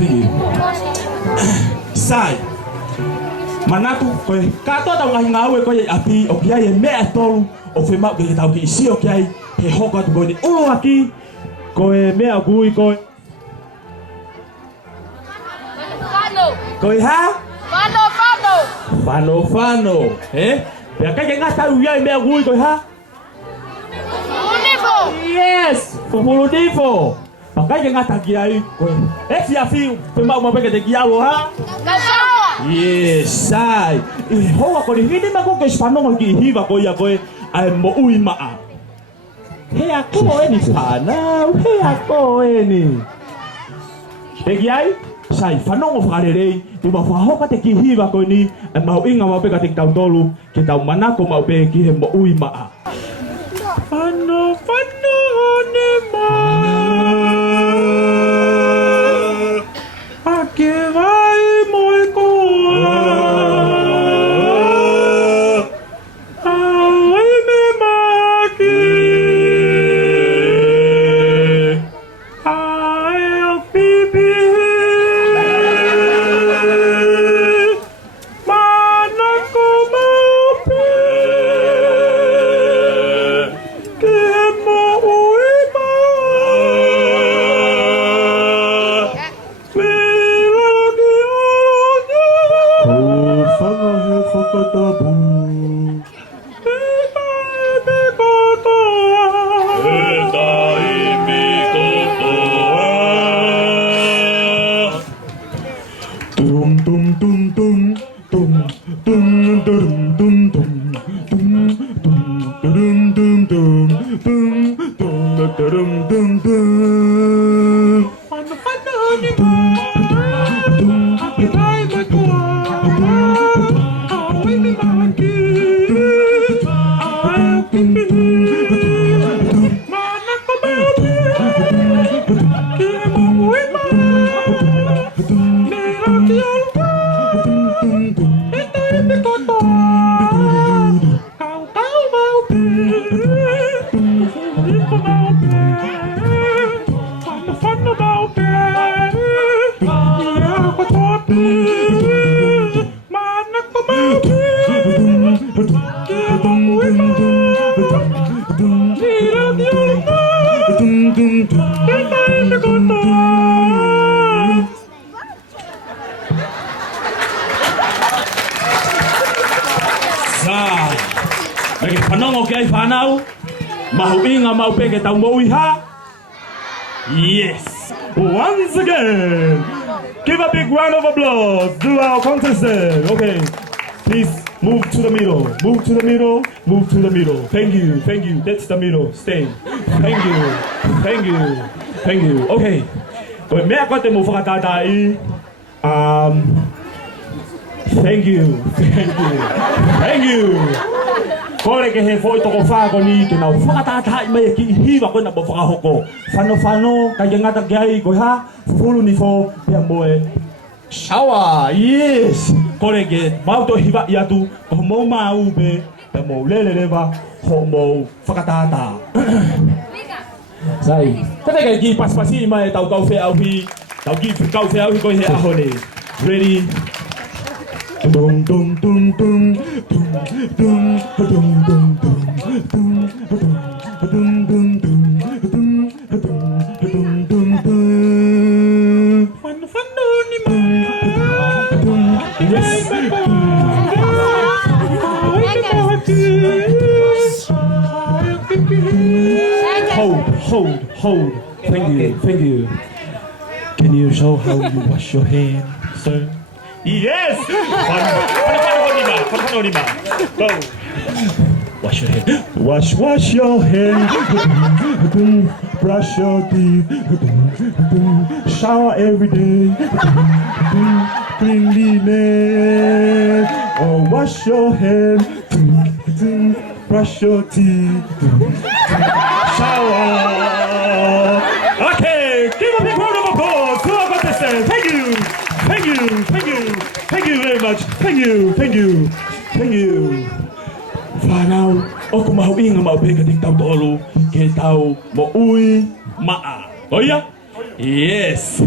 Thank you. Sai. Manatu koe kato tau ngai ngawe koe api o kia e mea tolu o whi mau ke tau ki isi o kia he hoka tu koe ni ulo aki koe mea kui koe koe ha? Fano pia kai ke ngata uia e mea kui koe ha? Yes! Fumulunifo! Pakai ke ngata kia i koe e fia fiu whi mau mapeke te kia lo ha? Yes, sai. Hoa ko ni hini ma ko ke spanong ki hiva ko ya ko ai mo ui maa. He ako ni sana, he ako ni. Te giai, sai fanong o farere, tu ma fa hoka te ki hiva ko ni ma inga ma pe ka te tau tolu, ke tau mana ko ma pe ki he mo ui maa. Fano ne ma. Ake vai moi ko. Lagi panong okay fanau mau inga mau peke tau mau iha. Yes. Once again, give a big round of applause to our contestant. Okay, please move to the middle. Move to the middle. Move to the middle. Thank you. Thank you. That's the middle. Stay. Thank you. Thank you. Thank you. Okay. Koe mea koe te mo whakatatai. Thank you. Thank you. Thank you. Kore ke he foi toko whako ni ke nau whakatatai mai ki hiwa koe na po whakahoko. Whano, kai ngata ki ai koe ha, fulu ni fo, pia moe. Shawa, yes! Kore ke mauto hiwa i atu, ko mou mau pe, pia mou lele lewa, ho mou whakatata. Sai, kate kai ki paspasi mai tau kau whea au hi, tau ki kau whea au hi koe he aho ne. Ready? Dum dum dum dum dum dum dum dum dum dum dum dum. Fano ni ma. Yes. Hold. Thank you. Can you show how you wash your hands, sir? Yes! Fano ni ma. Go. Wash your hands. Wash your hands. Brush your teeth. Shower every day. Cleanliness. Oh, wash your hands. Brush your teeth. Shower. Okay, give a big round of applause to our contestant. Thank you very much. Thank you. Whanau, oku mahu inga mau peka ting tau tolu, ke tau mo ui maa. Oh yeah? Yes.